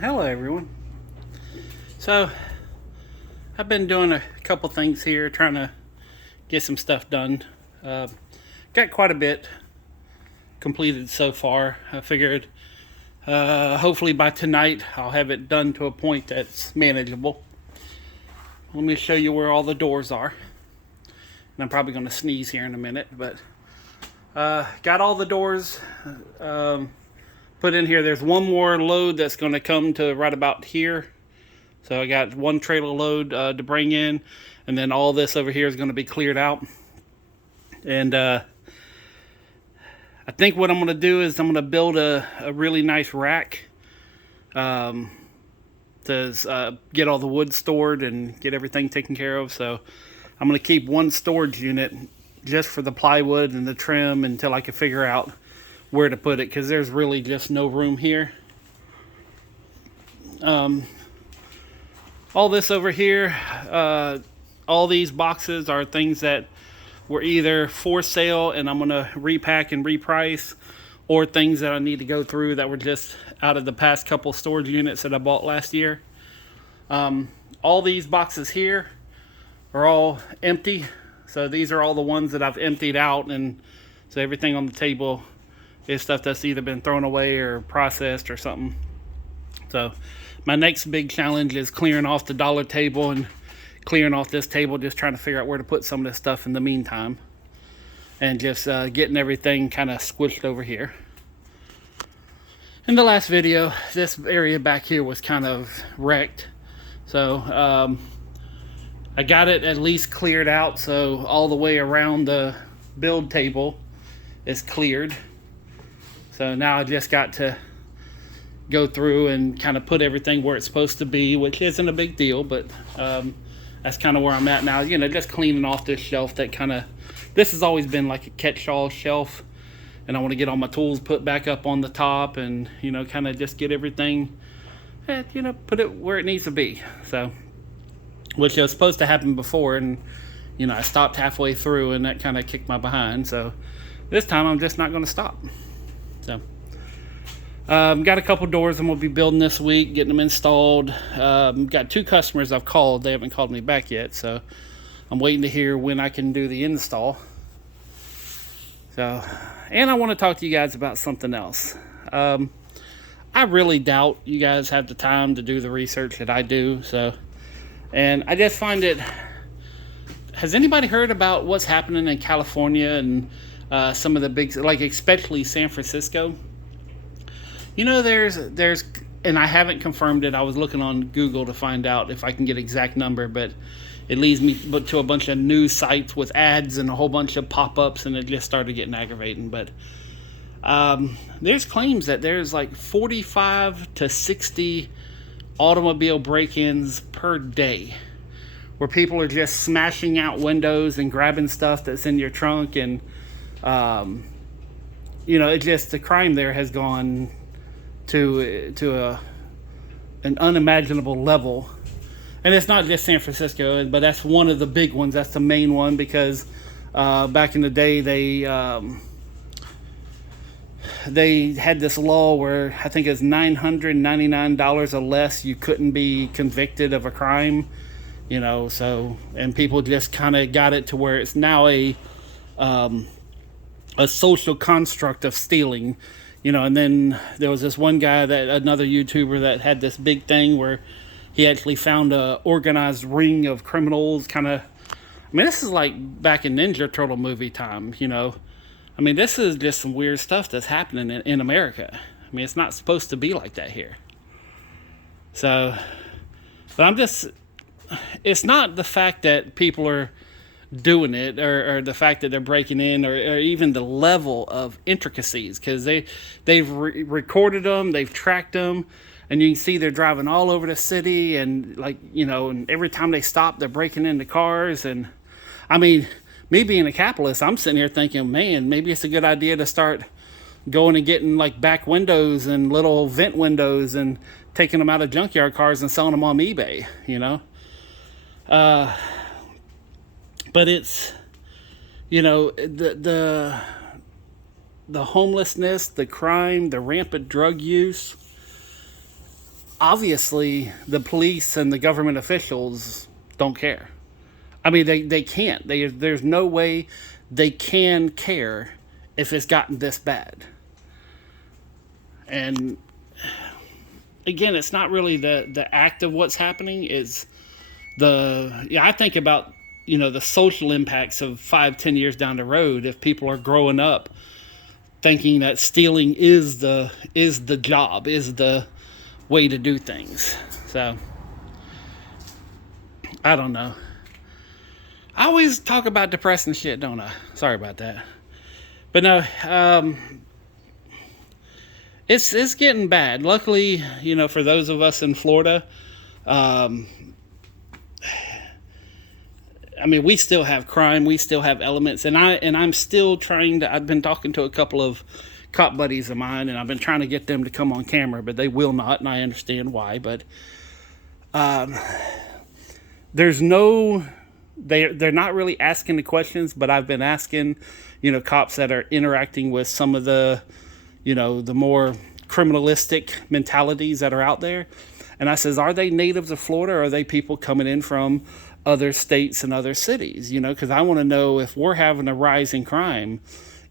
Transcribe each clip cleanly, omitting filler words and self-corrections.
Hello everyone. So I've been doing a couple things here, trying to get some stuff done. Uh, got quite a bit completed so far. I figured hopefully by tonight I'll have it done to a point that's manageable. Let me show you where all the doors are. And I'm probably going to sneeze here in a minute, but got all the doors put in here. There's one more load that's going to come to right about here. So I got one trailer load to bring in, and then all this over here is going to be cleared out. And I think what I'm going to do is I'm going to build a really nice rack to get all the wood stored and get everything taken care of. So I'm going to keep one storage unit just for the plywood and the trim until I can figure out where to put it, because there's really just no room here. All this over here, all these boxes are things that were either for sale and I'm going to repack and reprice, or things that I need to go through that were just out of the past couple storage units that I bought last year. All these boxes here are all empty. So these are all the ones that I've emptied out, and so everything on the table is stuff that's either been thrown away or processed or something. So my next big challenge is clearing off the dollar table and clearing off this table, just trying to figure out where to put some of this stuff in the meantime, and just getting everything kind of squished over here. In the last video, this area back here was kind of wrecked, so I got it at least cleared out, so all the way around the build table is cleared. So now I just got to go through and kind of put everything where it's supposed to be, which isn't a big deal, but that's kind of where I'm at now. You know, just cleaning off this shelf that kind of, this has always been like a catch-all shelf, and I want to get all my tools put back up on the top, and, you know, kind of just get everything, you know, put it where it needs to be. So, which was supposed to happen before, and, you know, I stopped halfway through, and that kind of kicked my behind. So this time I'm just not going to stop. So got a couple doors I'm going to be building this week, getting them installed. Got 2 customers I've called. They haven't called me back yet, so I'm waiting to hear when I can do the install. So, and I want to talk to you guys about something else. I really doubt you guys have the time to do the research that I do. So, and I just find it, has anybody heard about what's happening in California and some of the big, like especially San Francisco? You know, there's, and I haven't confirmed it. I was looking on Google to find out if I can get exact number, but it leads me to a bunch of news sites with ads and a whole bunch of pop-ups, and it just started getting aggravating. But there's claims that there's like 45 to 60 automobile break-ins per day, where people are just smashing out windows and grabbing stuff that's in your trunk, and you know, it just, the crime there has gone to an unimaginable level. And it's not just San Francisco, but that's one of the big ones. That's the main one, because back in the day they had this law where I think it's $999 or less you couldn't be convicted of a crime, you know. So, and people just kind of got it to where it's now a social construct of stealing, you know. And then there was this one guy, that another YouTuber, that had this big thing where he actually found a organized ring of criminals, kind of, I mean, this is like back in Ninja Turtle movie time, you know. I mean, this is just some weird stuff that's happening in America. I mean, it's not supposed to be like that here. So, but I'm just, it's not the fact that people are doing it, or the fact that they're breaking in, or even the level of intricacies, because they've recorded them, they've tracked them, and you can see they're driving all over the city, and, like, you know, and every time they stop, they're breaking into cars. And I mean, me being a capitalist, I'm sitting here thinking, man, maybe it's a good idea to start going and getting like back windows and little vent windows and taking them out of junkyard cars and selling them on eBay, you know. But it's, you know, the homelessness, the crime, the rampant drug use, obviously the police and the government officials don't care. I mean, they can't. There's no way they can care if it's gotten this bad. And again, it's not really the act of what's happening. It's I think about, the social impacts of 5-10 years down the road, if people are growing up thinking that stealing is the job, is the way to do things. So I don't know. I always talk about depressing shit, don't I? Sorry about that. But no, it's getting bad. Luckily, for those of us in Florida, I mean, we still have crime, we still have elements, and I'm still trying to. I've been talking to a couple of cop buddies of mine, and I've been trying to get them to come on camera, but they will not, and I understand why. But there's no, they're not really asking the questions, but I've been asking, cops that are interacting with some of the, the more criminalistic mentalities that are out there, and I says, are they natives of Florida, or are they people coming in from other states and other cities? Because I want to know, if we're having a rise in crime,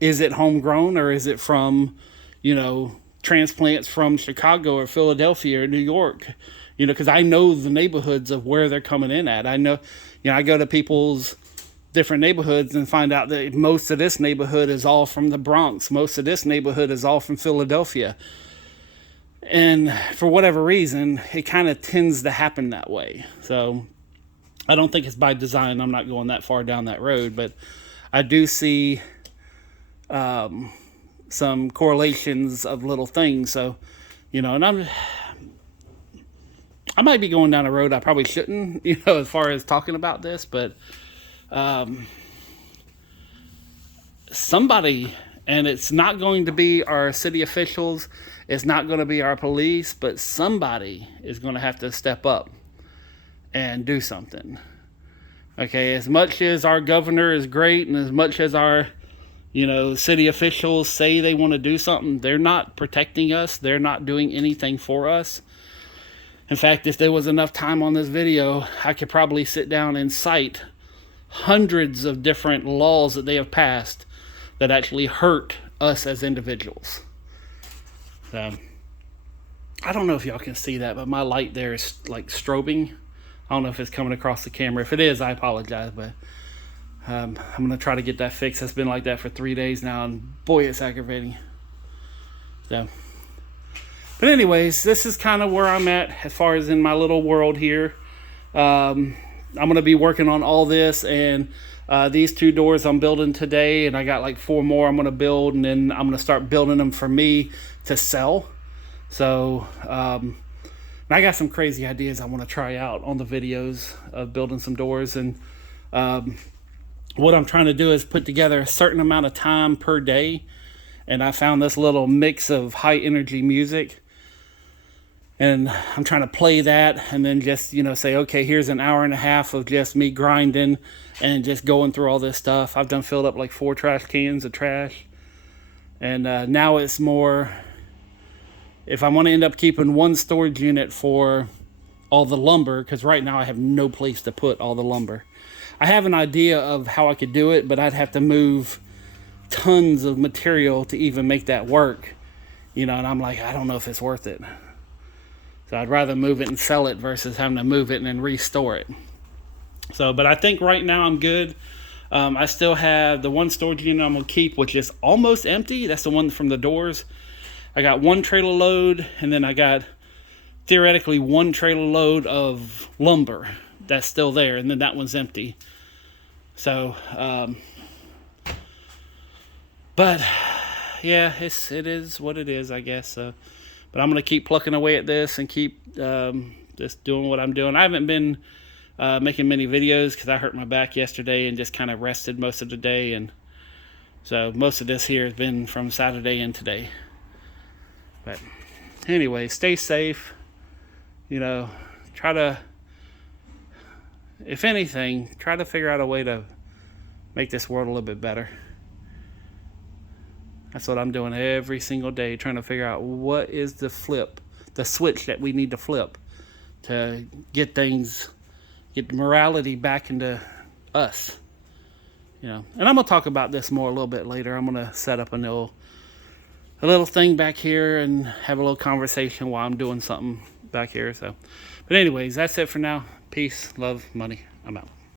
is it homegrown, or is it from, transplants from Chicago or Philadelphia or New York? Because I know the neighborhoods of where they're coming in at. I know, I go to people's different neighborhoods and find out that most of this neighborhood is all from the Bronx. Most of this neighborhood is all from Philadelphia. And for whatever reason, it kind of tends to happen that way. So I don't think it's by design. I'm not going that far down that road, but I do see some correlations of little things. So, and I might be going down a road I probably shouldn't, as far as talking about this, but somebody, and it's not going to be our city officials, it's not going to be our police, but somebody is going to have to step up and do something. Okay, as much as our governor is great, and as much as our, city officials say they want to do something, they're not protecting us. They're not doing anything for us. In fact, if there was enough time on this video, I could probably sit down and cite hundreds of different laws that they have passed that actually hurt us as individuals. So, I don't know if y'all can see that, but my light there is like strobing. I don't know if it's coming across the camera. If it is, I apologize, but I'm going to try to get that fixed. It's been like that for 3 days now, and boy, it's aggravating. So, but anyways, this is kind of where I'm at as far as in my little world here. I'm going to be working on all this, and these 2 doors I'm building today, and I got like 4 more I'm going to build, and then I'm going to start building them for me to sell. So, I got some crazy ideas I want to try out on the videos of building some doors. And what I'm trying to do is put together a certain amount of time per day. And I found this little mix of high energy music. And I'm trying to play that and then just, say, okay, here's an hour and a half of just me grinding and just going through all this stuff. I've done filled up like 4 trash cans of trash. And now it's more, if I want to end up keeping 1 storage unit for all the lumber, because right now I have no place to put all the lumber. I have an idea of how I could do it, but I'd have to move tons of material to even make that work. And I'm like, I don't know if it's worth it. So I'd rather move it and sell it versus having to move it and then restore it. So, but I think right now I'm good. I still have the 1 storage unit I'm going to keep, which is almost empty. That's the one from the doors. I got 1 trailer load, and then I got theoretically 1 trailer load of lumber that's still there, and then that one's empty. So, but yeah, it is what it is, I guess. So, but I'm gonna keep plucking away at this and keep just doing what I'm doing. I haven't been making many videos because I hurt my back yesterday and just kind of rested most of the day, and so most of this here has been from Saturday and today. But anyway, stay safe. Try to, if anything, try to figure out a way to make this world a little bit better. That's what I'm doing every single day, trying to figure out what is the flip the switch that we need to flip to get things, get morality back into us. You know, and I'm gonna talk about this more a little bit later. I'm gonna set up a little thing back here and have a little conversation while I'm doing something back here. So, but anyways, that's it for now. Peace, love, money. I'm out.